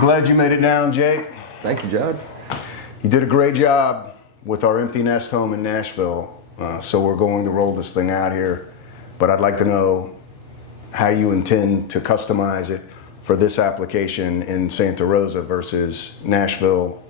Glad you made it down, Jake. Thank you, Judd. You did a great job with our empty nest home in Nashville. So we're going to roll this thing out here. But I'd like to know how you intend to customize it for this application in Santa Rosa versus Nashville.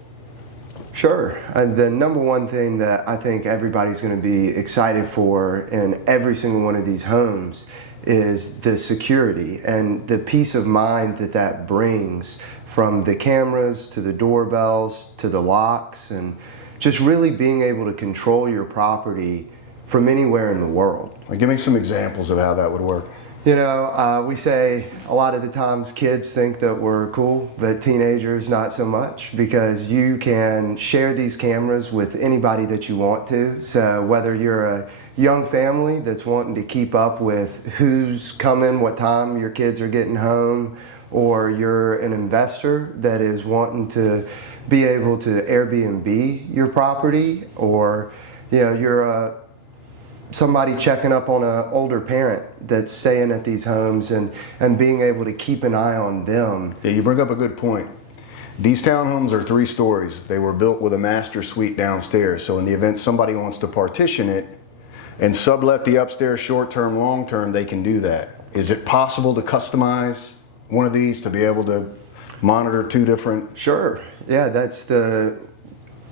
Sure. The number one thing that I think everybody's going to be excited for in every single one of these homes is the security and the peace of mind that that brings, from the cameras to the doorbells to the locks, and just really being able to control your property from anywhere in the world. Like, give me some examples of how that would work. You know, we say a lot of the times kids think that we're cool, but teenagers not so much, because you can share these cameras with anybody that you want to. So whether you're a young family that's wanting to keep up with who's coming, what time your kids are getting home, or you're an investor that is wanting to be able to Airbnb your property, or you're somebody checking up on an older parent that's staying at these homes and being able to keep an eye on them. Yeah, you bring up a good point. These townhomes are 3 stories. They were built with a master suite downstairs. So in the event somebody wants to partition it and sublet the upstairs short-term, long-term, they can do that. Is it possible to customize one of these to be able to monitor 2 different? Sure. Yeah,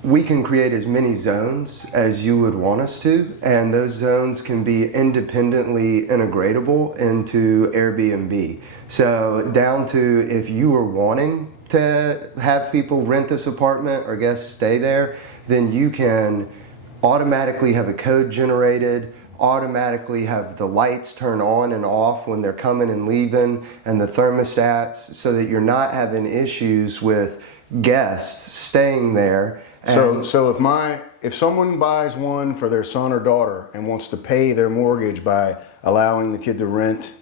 we can create as many zones as you would want us to, and those zones can be independently integratable into Airbnb. So down to, if you were wanting to have people rent this apartment or guests stay there, then you can automatically have a code generated, automatically have the lights turn on and off when they're coming and leaving, and the thermostats, so that you're not having issues with guests staying there. So if someone buys one for their son or daughter and wants to pay their mortgage by allowing the kid to rent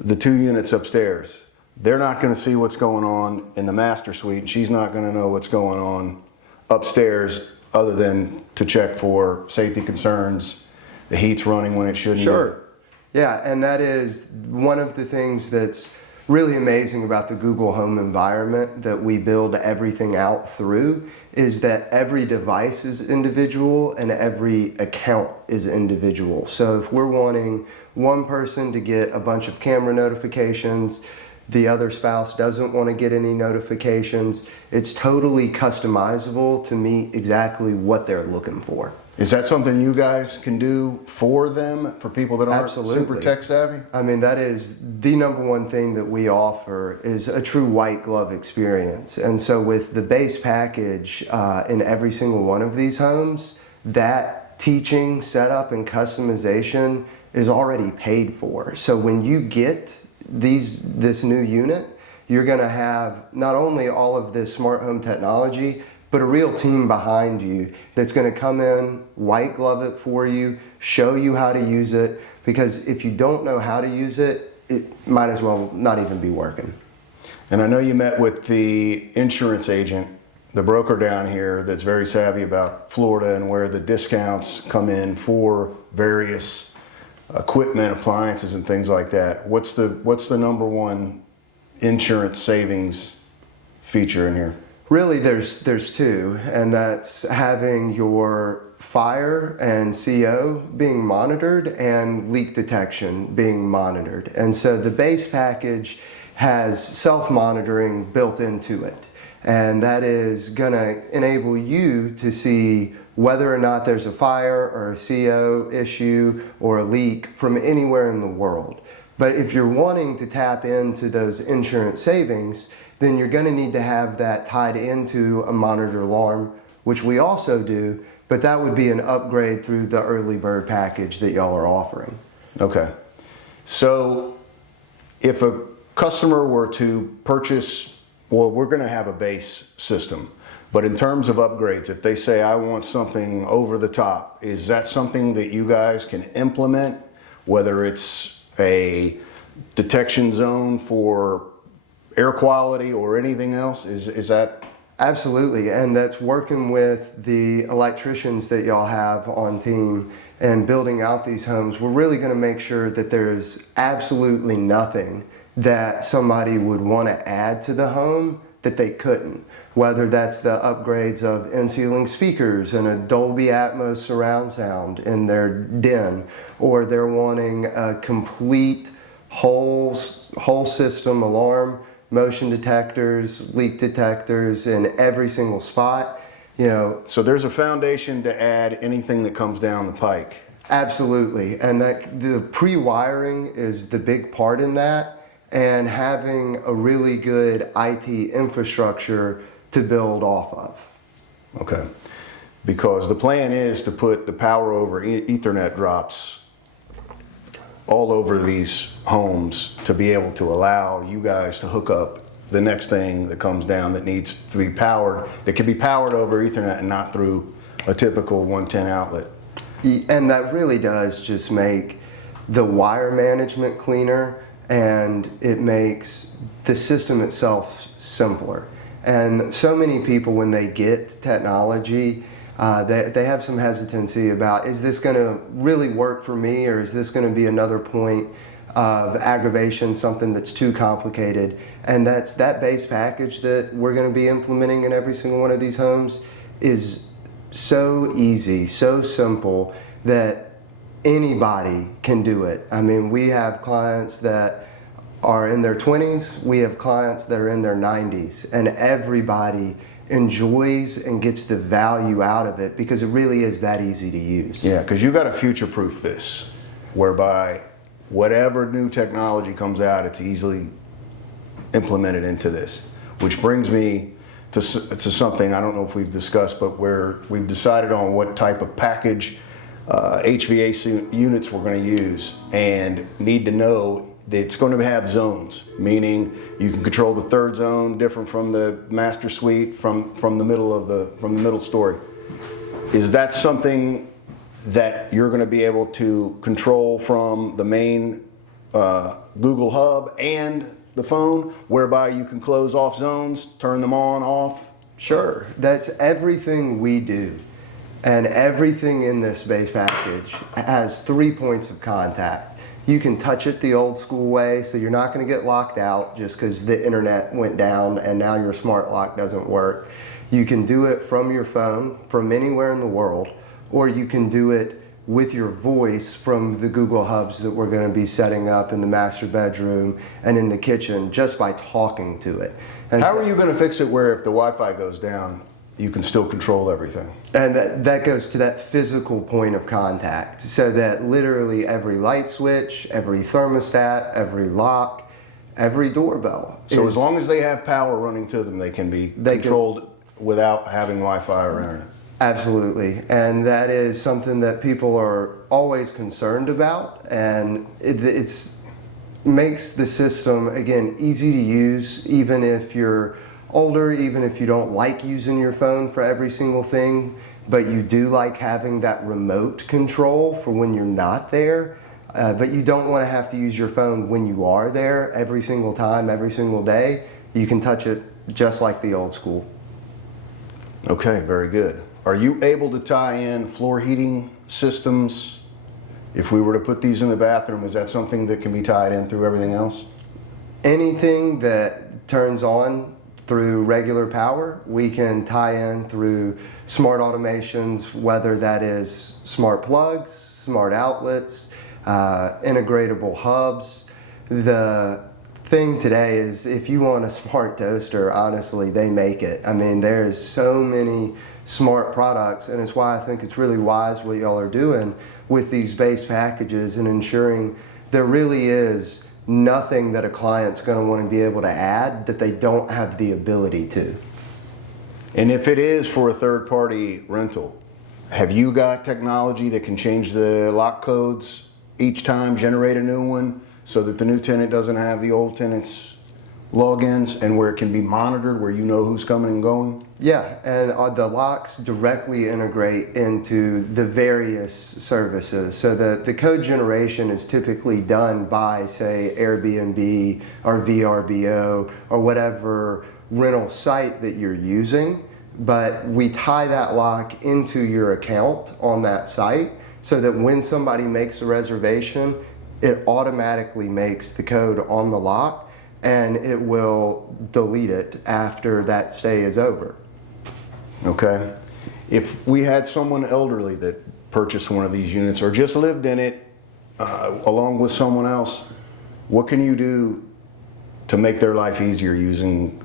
the 2 units upstairs, they're not going to see what's going on in the master suite, and she's not going to know what's going on upstairs, other than to check for safety concerns, the heat's running when it shouldn't. Sure. Yeah, and that is one of the things that's really amazing about the Google Home environment that we build everything out through, is that every device is individual and every account is individual. So if we're wanting one person to get a bunch of camera notifications, the other spouse doesn't want to get any notifications, it's totally customizable to meet exactly what they're looking for. Is that something you guys can do for them, for people that aren't Absolutely. super tech savvy? I mean, that is the number one thing that we offer, is a true white glove experience. And so with the base package in every single one of these homes, that teaching, setup, and customization is already paid for. So when you get this new unit, you're going to have not only all of this smart home technology, but a real team behind you that's going to come in, white glove it for you, show you how to use it, because if you don't know how to use it, it might as well not even be working. And I know you met with the insurance agent, the broker down here that's very savvy about Florida and where the discounts come in for various equipment, appliances, and things like that. What's the number one insurance savings feature in here? Really, there's 2, and that's having your fire and CO being monitored and leak detection being monitored. And so the base package has self-monitoring built into it, and that is going to enable you to see whether or not there's a fire or a CO issue or a leak from anywhere in the world. But if you're wanting to tap into those insurance savings, then you're going to need to have that tied into a monitor alarm, which we also do, but that would be an upgrade through the early bird package that y'all are offering. Okay. So if a customer were to purchase, well, we're going to have a base system, but in terms of upgrades, if they say, I want something over the top, is that something that you guys can implement, whether it's a detection zone for air quality or anything else? Is that? Absolutely, and that's working with the electricians that y'all have on team and building out these homes. We're really going to make sure that there's absolutely nothing that somebody would want to add to the home that they couldn't. Whether that's the upgrades of in-ceiling speakers and a Dolby Atmos surround sound in their den, or they're wanting a complete whole system alarm, motion detectors, leak detectors in every single spot. You know, So there's a foundation to add anything that comes down the pike. absolutely. And that the pre-wiring is the big part in that, and having a really good IT infrastructure to build off of. Okay. Because the plan is to put the power over Ethernet drops all over these homes to be able to allow you guys to hook up the next thing that comes down that needs to be powered, that can be powered over Ethernet and not through a typical 110 outlet. And that really does just make the wire management cleaner, and it makes the system itself simpler. And so many people, when they get technology, they have some hesitancy about, is this going to really work for me, or is this going to be another point of aggravation, something that's too complicated? And that's that base package that we're going to be implementing in every single one of these homes is so easy, so simple that anybody can do it. I mean, we have clients that are in their 20s, we have clients that are in their 90s, and everybody enjoys and gets the value out of it because it really is that easy to use. Yeah, because you got to future-proof this, whereby whatever new technology comes out, it's easily implemented into this. Which brings me to something I don't know if we've discussed, but where we've decided on what type of package HVAC units we're going to use, and need to know that it's going to have zones, meaning you can control the third zone different from the master suite from the middle story. Is that something that you're going to be able to control from the main Google Hub and the phone, whereby you can close off zones, turn them on, off? Sure, that's everything we do. And everything in this base package has 3 points of contact. You can touch it the old school way, so you're not going to get locked out just because the internet went down and now your smart lock doesn't work. You can do it from your phone, from anywhere in the world, or you can do it with your voice from the Google Hubs that we're going to be setting up in the master bedroom and in the kitchen just by talking to it. And How are you going to fix it where if the Wi-Fi goes down, you can still control everything? And that goes to that physical point of contact, so that literally every light switch, every thermostat, every lock, every doorbell. So as long as they have power running to them, they can be controlled without having Wi-Fi or internet. Absolutely. And that is something that people are always concerned about, and it's makes the system, again, easy to use, even if you're older, even if you don't like using your phone for every single thing, but you do like having that remote control for when you're not there, but you don't want to have to use your phone when you are there every single time, every single day. You can touch it just like the old school. Okay, very good. Are you able to tie in floor heating systems? If we were to put these in the bathroom, is that something that can be tied in through everything else? Anything that turns on through regular power, we can tie in through smart automations, whether that is smart plugs, smart outlets, integratable hubs. The thing today is, if you want a smart toaster, honestly, they make it. I mean, there's so many smart products, and it's why I think it's really wise what y'all are doing with these base packages and ensuring there really is nothing that a client's going to want to be able to add that they don't have the ability to. And if it is for a third-party rental, have you got technology that can change the lock codes each time, generate a new one, so that the new tenant doesn't have the old tenant's logins, and where it can be monitored, where you know who's coming and going? Yeah, and the locks directly integrate into the various services. So the code generation is typically done by, say, Airbnb or VRBO or whatever rental site that you're using, but we tie that lock into your account on that site so that when somebody makes a reservation, it automatically makes the code on the lock, and it will delete it after that stay is over. Okay. If we had someone elderly that purchased one of these units or just lived in it along with someone else, what can you do to make their life easier using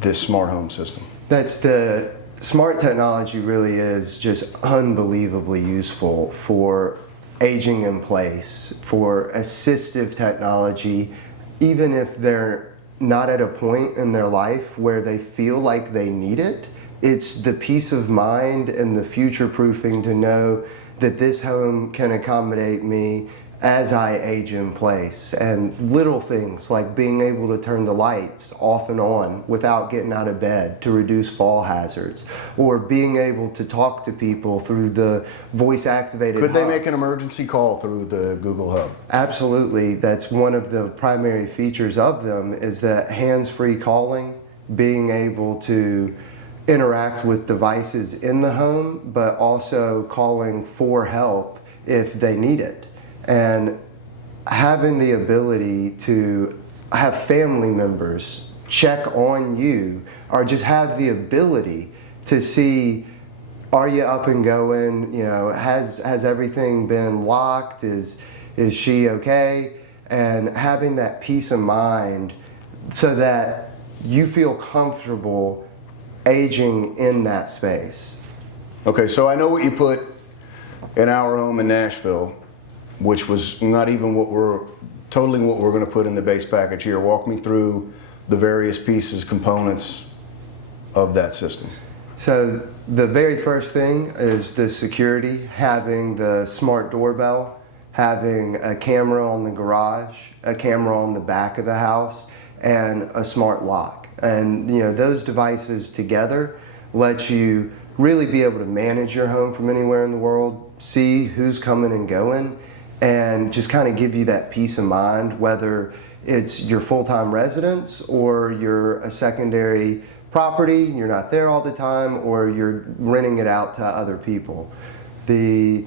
this smart home system? That's the smart technology really is just unbelievably useful for aging in place, for assistive technology, even if they're not at a point in their life where they feel like they need it. It's the peace of mind and the future proofing to know that this home can accommodate me as I age in place, and little things like being able to turn the lights off and on without getting out of bed to reduce fall hazards, or being able to talk to people through the voice activated Could they hub. make an emergency call through the Google Hub? Absolutely. That's one of the primary features of them, is that hands-free calling, being able to interact with devices in the home, but also calling for help if they need it. And having the ability to have family members check on you, or just have the ability to see, are you up and going? You know, has everything been locked? Is she okay? And having that peace of mind so that you feel comfortable aging in that space. Okay, so I know what you put in our home in Nashville, which was not even what we're going to put in the base package here. Walk me through the various pieces, components of that system. So the very first thing is the security, having the smart doorbell, having a camera on the garage, a camera on the back of the house, and a smart lock. And you know, those devices together let you really be able to manage your home from anywhere in the world, see who's coming and going, and just kind of give you that peace of mind, whether it's your full-time residence or you're a secondary property, you're not there all the time, or you're renting it out to other people. The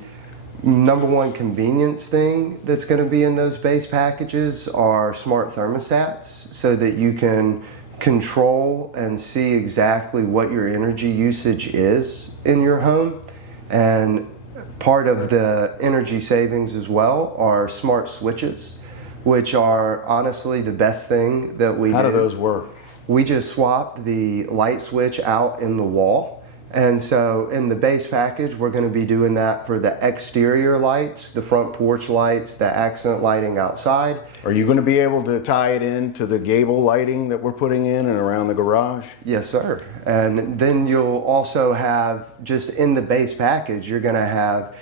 number one convenience thing that's going to be in those base packages are smart thermostats, so that you can control and see exactly what your energy usage is in your home. And part of the energy savings as well are smart switches, which are honestly the best thing that we do. How do those work? We just swapped the light switch out in the wall. And so in the base package, we're going to be doing that for the exterior lights, the front porch lights, the accent lighting outside. Are you going to be able to tie it in to the gable lighting that we're putting in and around the garage? Yes, sir. And then you'll also have, just in the base package, you're going to have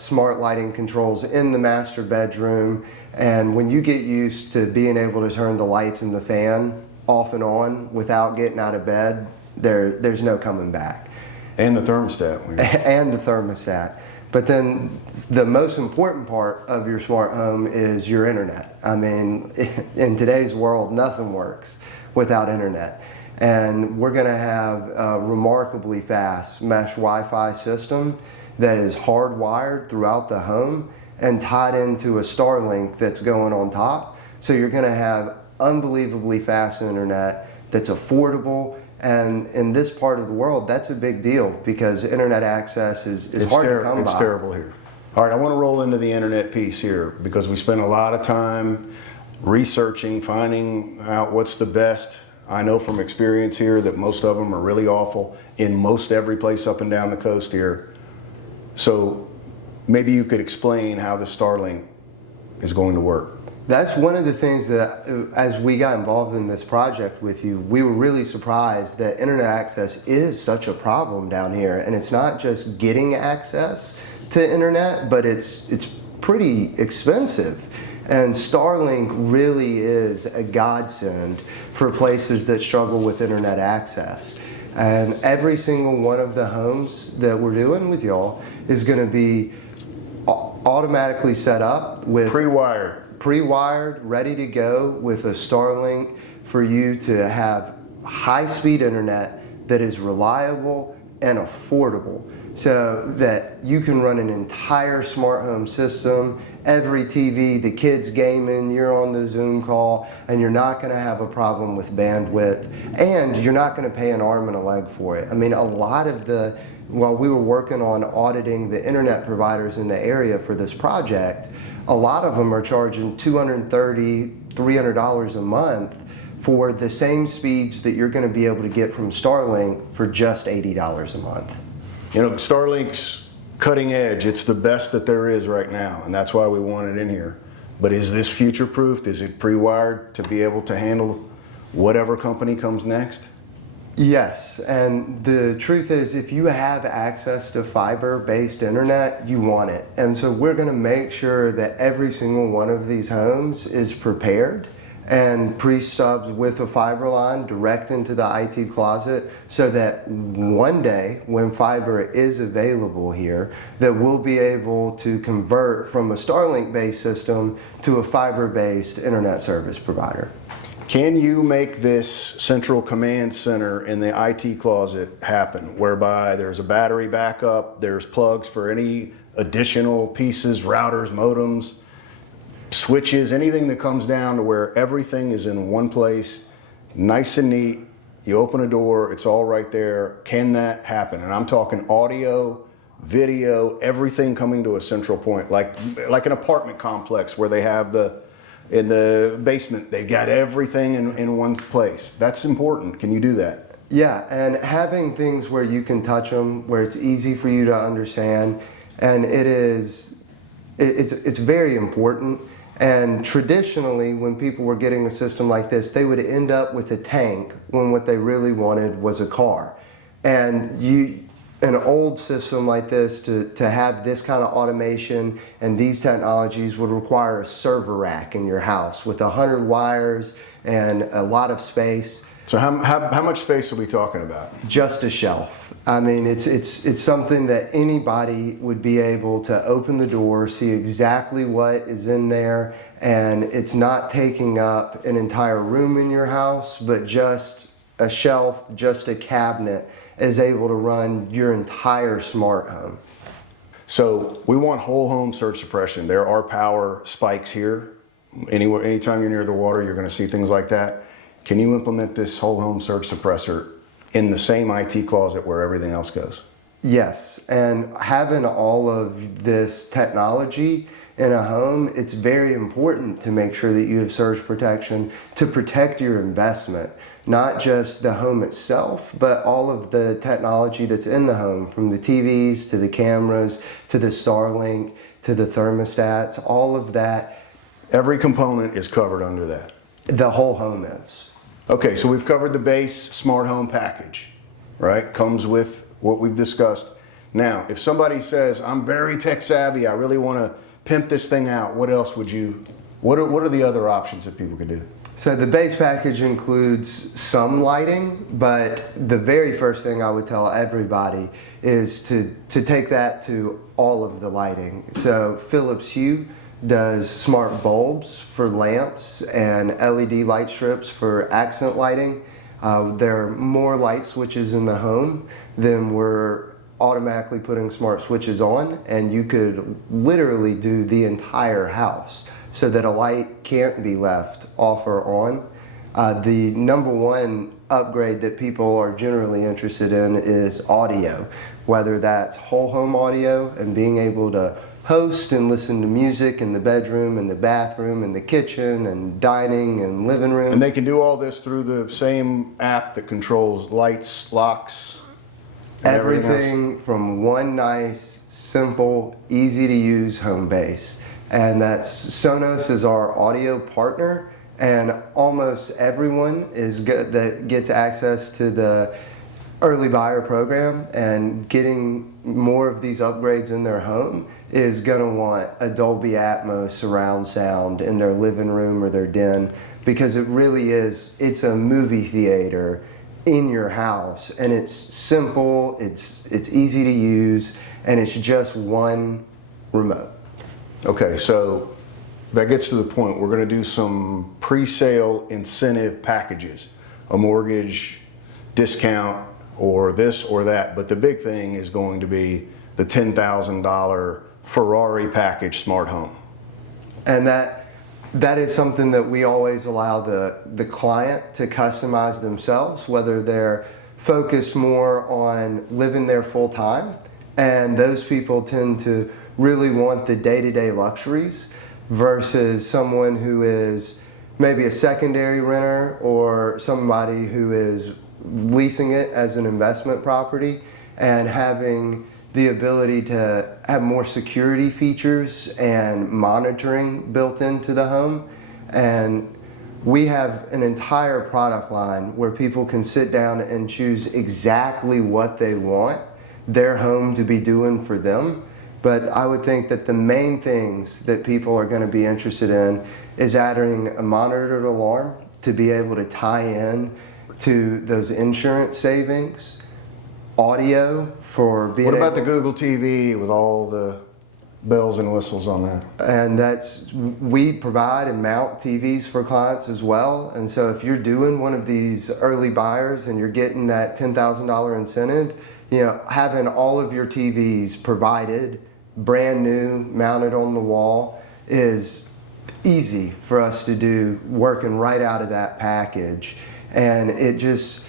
smart lighting controls in the master bedroom. And when you get used to being able to turn the lights and the fan off and on without getting out of bed, there's no coming back. And the thermostat. And the thermostat. But then the most important part of your smart home is your internet. I mean, in today's world, nothing works without internet. And we're going to have a remarkably fast mesh Wi-Fi system that is hardwired throughout the home and tied into a Starlink that's going on top. So you're going to have unbelievably fast internet that's affordable. And in this part of the world, that's a big deal, because internet access is hard to come by. It's terrible here. All right, I want to roll into the internet piece here, because we spend a lot of time researching, finding out what's the best. I know from experience here that most of them are really awful in most every place up and down the coast here. So maybe you could explain how the Starlink is going to work. That's one of the things that, as we got involved in this project with you, we were really surprised that internet access is such a problem down here. And it's not just getting access to internet, but it's pretty expensive. And Starlink really is a godsend for places that struggle with internet access. And every single one of the homes that we're doing with y'all is going to be automatically set up with pre-wired, ready to go with a Starlink for you to have high-speed internet that is reliable and affordable. so that you can run an entire smart home system, every TV, the kids gaming, you're on the Zoom call, and you're not going to have a problem with bandwidth, and you're not going to pay an arm and a leg for it. I mean, a lot of while we were working on auditing the internet providers in the area for this project, a lot of them are charging $230, $300 a month for the same speeds that you're going to be able to get from Starlink for just $80 a month. You know, Starlink's cutting edge. It's the best that there is right now, and that's why we want it in here. But is this future-proofed? Is it pre-wired to be able to handle whatever company comes next? Yes, and the truth is, if you have access to fiber-based internet, you want it. And so we're going to make sure that every single one of these homes is prepared and pre-stubbed with a fiber line direct into the IT closet, so that one day when fiber is available here, that we'll be able to convert from a Starlink-based system to a fiber-based internet service provider. Can you make this central command center in the IT closet happen, whereby there's a battery backup, there's plugs for any additional pieces, routers, modems, switches, anything that comes down to where everything is in one place, nice and neat? You open a door, it's all right there. Can that happen? And I'm talking audio, video, everything coming to a central point, like an apartment complex where they have in the basement, they got everything in one place. That's important. Can you do that? Yeah, and having things where you can touch them, where it's easy for you to understand, and it's very important. And traditionally, when people were getting a system like this, they would end up with a tank when what they really wanted was a car. And an old system like this, to have this kind of automation and these technologies, would require a server rack in your house with 100 wires and a lot of space. So how much space are we talking about? Just a shelf. I mean, it's something that anybody would be able to open the door, see exactly what is in there, and it's not taking up an entire room in your house, but just a shelf, just a cabinet is able to run your entire smart home. So we want whole home surge suppression. There are power spikes here. Anytime you're near the water, you're going to see things like that. Can you implement this whole home surge suppressor in the same IT closet where everything else goes? Yes, and having all of this technology in a home, it's very important to make sure that you have surge protection to protect your investment. Not just the home itself, but all of the technology that's in the home, from the TVs to the cameras to the Starlink to the thermostats, all of that. Every component is covered under that. The whole home is. Okay, so we've covered the base smart home package, right? Comes with what we've discussed. Now, if somebody says, I'm very tech savvy, I really want to pimp this thing out, what else what are the other options that people could do? So the base package includes some lighting, but the very first thing I would tell everybody is to take that to all of the lighting. So Philips Hue does smart bulbs for lamps and LED light strips for accent lighting. There are more light switches in the home than we're automatically putting smart switches on, and you could literally do the entire house so that a light can't be left off or on. The number one upgrade that people are generally interested in is audio, whether that's whole home audio and being able to host and listen to music in the bedroom and the bathroom and the kitchen and dining and living room. And they can do all this through the same app that controls lights, locks, and everything from one nice, simple, easy to use home base. And that's Sonos is our audio partner, and almost everyone that gets access to the early buyer program and getting more of these upgrades in their home is going to want a Dolby Atmos surround sound in their living room or their den, because it really is, it's a movie theater in your house, and it's simple, it's easy to use, and it's just one remote. Okay, so that gets to the point. We're going to do some pre-sale incentive packages, a mortgage discount, or this or that. But the big thing is going to be the $10,000 Ferrari package smart home. And that is something that we always allow the client to customize themselves, whether they're focused more on living there full time, and those people tend to really want the day-to-day luxuries, versus someone who is maybe a secondary renter or somebody who is leasing it as an investment property and having the ability to have more security features and monitoring built into the home. And we have an entire product line where people can sit down and choose exactly what they want their home to be doing for them. But I would think that the main things that people are going to be interested in is adding a monitored alarm to be able to tie in to those insurance savings, audio for being What about able, the Google TV with all the bells and whistles on that? and we provide and mount TVs for clients as well. And so if you're doing one of these early buyers and you're getting that $10,000 incentive, having all of your TVs provided, brand new, mounted on the wall, is easy for us to do, working right out of that package. And it just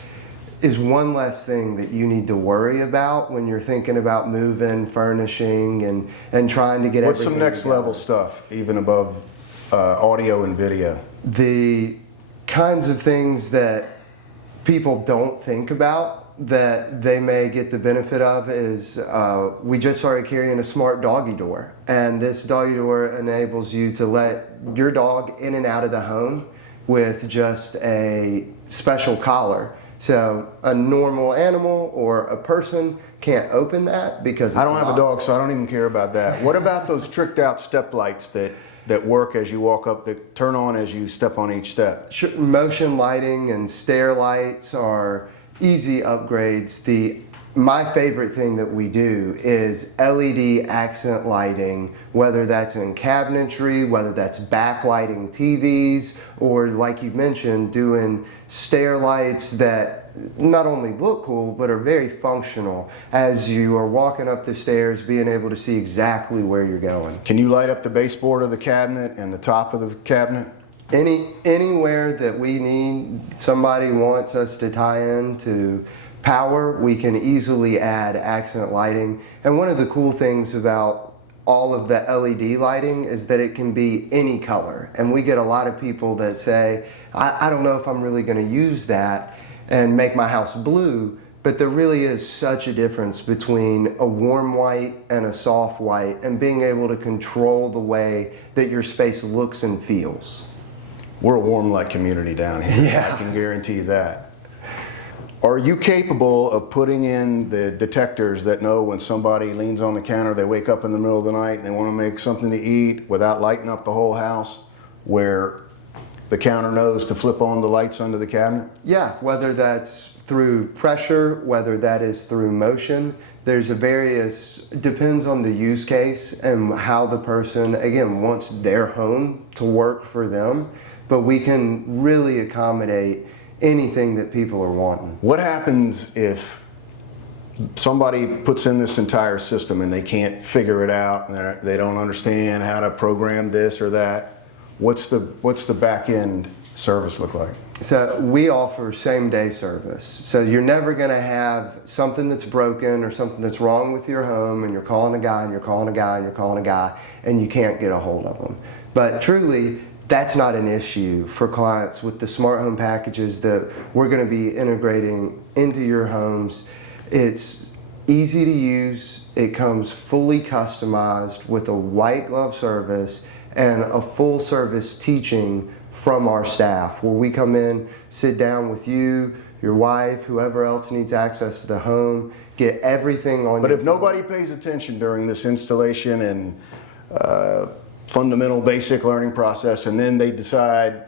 is one less thing that you need to worry about when you're thinking about moving, furnishing, and trying to get What's everything some next together. level stuff, even above audio and video? The kinds of things that people don't think about that they may get the benefit of is we just started carrying a smart doggy door, and this doggy door enables you to let your dog in and out of the home with just a special collar. So a normal animal or a person can't open that because it's I don't have a locked. dog, so I don't even care about that. What about those tricked out step lights that work as you walk up, that turn on as you step on each step? Sure, motion lighting and stair lights are easy upgrades. My favorite thing that we do is LED accent lighting, whether that's in cabinetry, whether that's backlighting TVs, or like you mentioned, doing stair lights that not only look cool, but are very functional as you are walking up the stairs, being able to see exactly where you're going. Can you light up the baseboard of the cabinet and the top of the cabinet? Anywhere that we need, somebody wants us to tie in to power, we can easily add accent lighting. And one of the cool things about all of the LED lighting is that it can be any color. And we get a lot of people that say, I don't know if I'm really going to use that and make my house blue, but there really is such a difference between a warm white and a soft white, and being able to control the way that your space looks and feels. We're a warm light community down here. Yeah. I can guarantee that. Are you capable of putting in the detectors that know when somebody leans on the counter, they wake up in the middle of the night and they want to make something to eat without lighting up the whole house, where the counter knows to flip on the lights under the cabinet? Yeah, whether that's through pressure, whether that is through motion, there's depends on the use case and how the person, again, wants their home to work for them. But we can really accommodate anything that people are wanting. What happens if somebody puts in this entire system and they can't figure it out and they don't understand how to program this or that? What's the back end service look like? So we offer same day service. So you're never going to have something that's broken or something that's wrong with your home and you're calling a guy and you're calling a guy and you're calling a guy and you can't get a hold of them. But truly, that's not an issue for clients with the smart home packages that we're going to be integrating into your homes. It's easy to use. It comes fully customized with a white glove service and a full service teaching from our staff, where we come in, sit down with you, your wife, whoever else needs access to the home, get everything on. But if nobody pays attention during this installation and fundamental basic learning process, and then they decide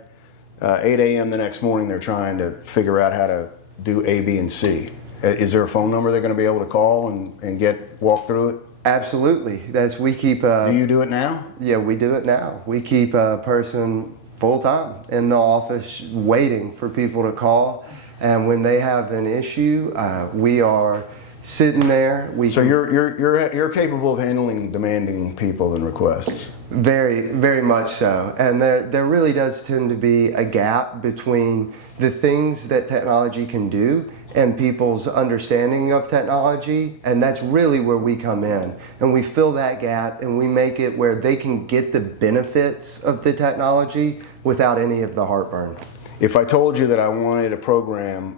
8 a.m. the next morning they're trying to figure out how to do A, B, and C, is there a phone number they're going to be able to call and walk through it? Absolutely. We keep. Do you do it now? Yeah, we do it now. We keep a person full time in the office waiting for people to call. And when they have an issue, we are sitting there. So you're capable of handling demanding people and requests. Very, very much so. And there really does tend to be a gap between the things that technology can do and people's understanding of technology, and that's really where we come in. And we fill that gap and we make it where they can get the benefits of the technology without any of the heartburn. If I told you that I wanted a program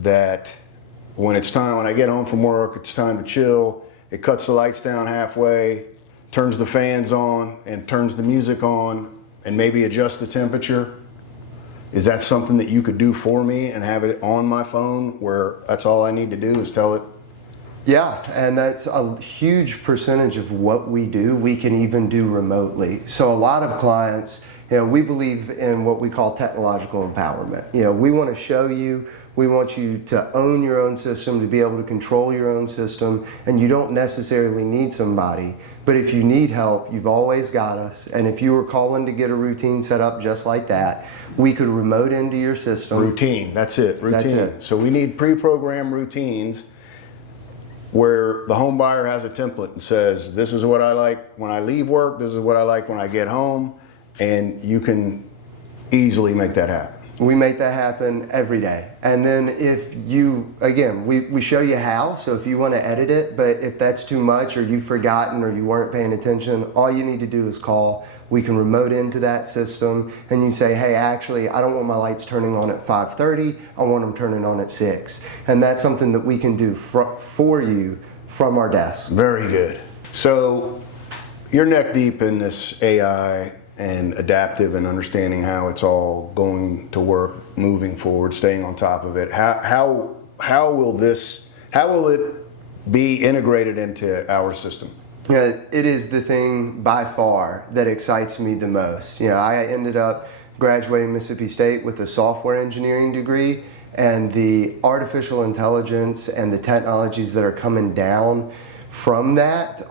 that when I get home from work, it's time to chill, it cuts the lights down halfway, turns the fans on and turns the music on and maybe adjusts the temperature, is that something that you could do for me and have it on my phone where that's all I need to do is tell it? Yeah, and that's a huge percentage of what we do, we can even do remotely. So a lot of clients, we believe in what we call technological empowerment. We want to show you, we want you to own your own system, to be able to control your own system, and you don't necessarily need somebody. But if you need help, you've always got us. And if you were calling to get a routine set up just like that, we could remote into your system. Routine, that's it, routine. That's it. So we need pre-programmed routines where the home buyer has a template and says, this is what I like when I leave work, this is what I like when I get home, and you can easily make that happen. We make that happen every day. And then if you, again, we show you how, so if you want to edit it, but if that's too much or you've forgotten or you weren't paying attention, all you need to do is call. We can remote into that system and you say, hey, actually, I don't want my lights turning on at 5:30, I want them turning on at 6. And that's something that we can do for you from our desk. Very good. So you're neck deep in this AI and adaptive and understanding how it's all going to work moving forward, staying on top of it. How will it be integrated into our system? It is the thing by far that excites me the most. I ended up graduating Mississippi State with a software engineering degree, and the artificial intelligence and the technologies that are coming down from that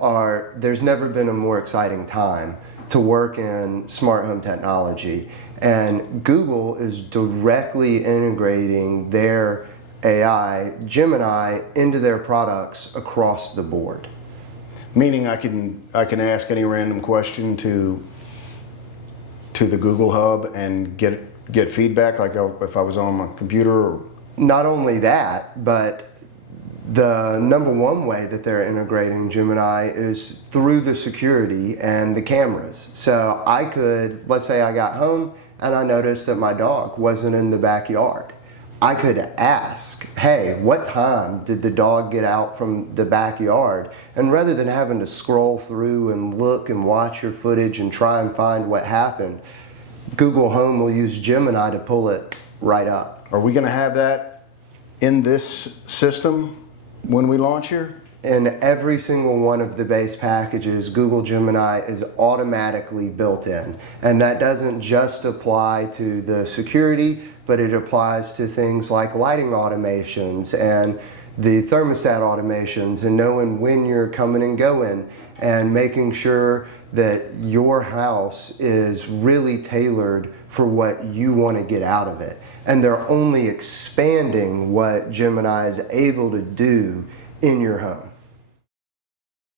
there's never been a more exciting time to work in smart home technology. And Google is directly integrating their AI, Gemini, into their products across the board. Meaning I can ask any random question to the Google Hub and get feedback, like if I was on my computer? Not only that, but the number one way that they're integrating Gemini is through the security and the cameras. So I could, let's say I got home and I noticed that my dog wasn't in the backyard. I could ask, hey, what time did the dog get out from the backyard? And rather than having to scroll through and look and watch your footage and try and find what happened, Google Home will use Gemini to pull it right up. Are we going to have that in this system when we launch here? In every single one of the base packages, Google Gemini is automatically built in. And that doesn't just apply to the security, but it applies to things like lighting automations and the thermostat automations and knowing when you're coming and going and making sure that your house is really tailored for what you want to get out of it. And they're only expanding what Gemini is able to do in your home.